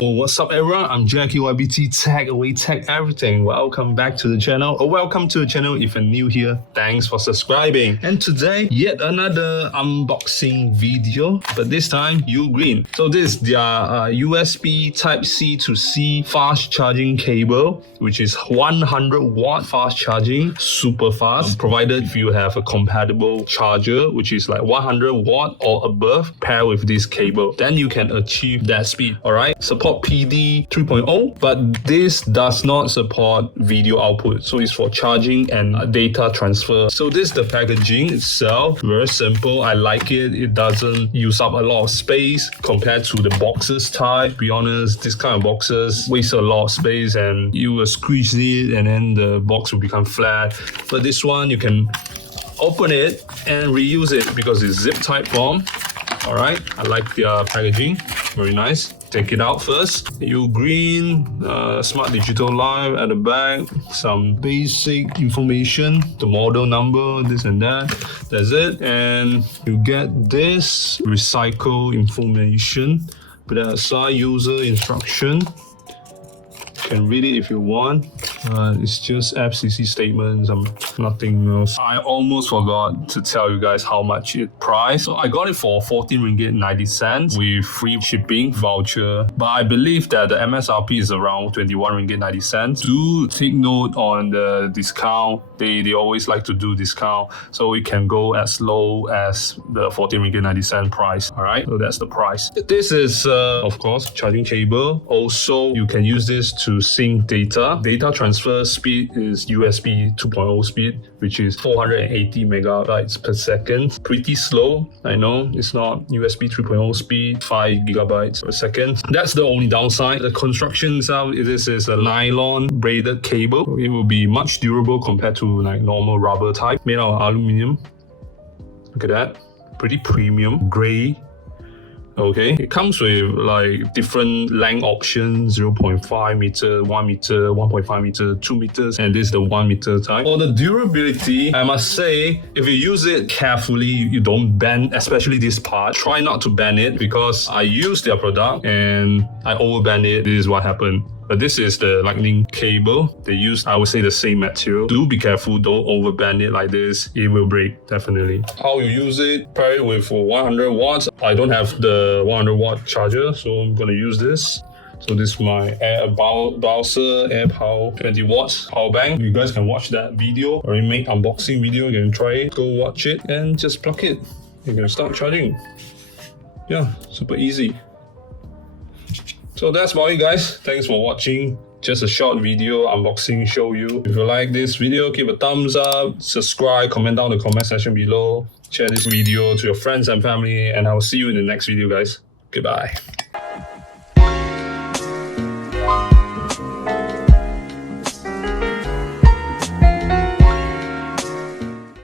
Well, what's up everyone? I'm Jackie YBT Tech Away Tech Everything. Welcome back to the channel, or welcome to the channel if you're new here. Thanks for subscribing. And today, yet another unboxing video, but this time UGREEN. So this is their USB Type C to C fast charging cable, which is 100 watt fast charging, super fast, provided if you have a compatible charger, which is like 100 watt or above, pair with this cable, then you can achieve that speed. All right, support PD3.0, but this does not support video output, so it's for charging and data transfer. So this is the packaging itself, very simple. I like it. It doesn't use up a lot of space compared to the boxes type. To be honest, this kind of boxes waste a lot of space and you will squeeze it and then the box will become flat. But this one, you can open it and reuse it because it's zip type form. All right, I like the packaging, very nice. Take it out first. UGREEN, Smart Digital Live at the back, some basic information, the model number, this and that. That's it. And you get this recycle information. Put that aside, user instruction. You can read it if you want. It's just FCC statements, nothing else. I almost forgot to tell you guys how much it priced. So I got it for 14 ringgit 90 cents with free shipping voucher. But I believe that the MSRP is around 21 ringgit 90 cents. Do take note on the discount. They always like to do discount. So it can go as low as the 14 ringgit 90 cent price. All right, so that's the price. This is, of course, charging cable. Also, you can use this to sync data. Data transfer speed is USB 2.0 speed, which is 480 megabytes per second. Pretty slow, I know. It's not USB 3.0 speed, 5 gigabytes per second. That's the only downside. The construction itself, this is a nylon braided cable. It will be much durable compared to like normal rubber type, made out of aluminium. Look at that, pretty premium, gray. Okay, it comes with like different length options, 0.5 meter, 1 meter, 1.5 meter, 2 meters, and this is the 1 meter type. For the durability, I must say, if you use it carefully, you don't bend, especially this part. Try not to bend it because I used their product and I overbend it. This is what happened. But this is the lightning cable. They use, I would say, the same material. Do be careful, don't overbend it like this. It will break, definitely. How you use it, pair it with 100 watts. I don't have the 100 watt charger, so I'm gonna use this. So this is my Bowser Air Power 20 watts power bank. You guys can watch that video or make unboxing video. You can try it, go watch it and just plug it. You can start charging. Yeah, super easy. So that's about it guys. Thanks for watching. Just a short video unboxing show you. If you like this video, give a thumbs up, subscribe, comment down in the comment section below. Share this video to your friends and family, and I will see you in the next video guys. Goodbye.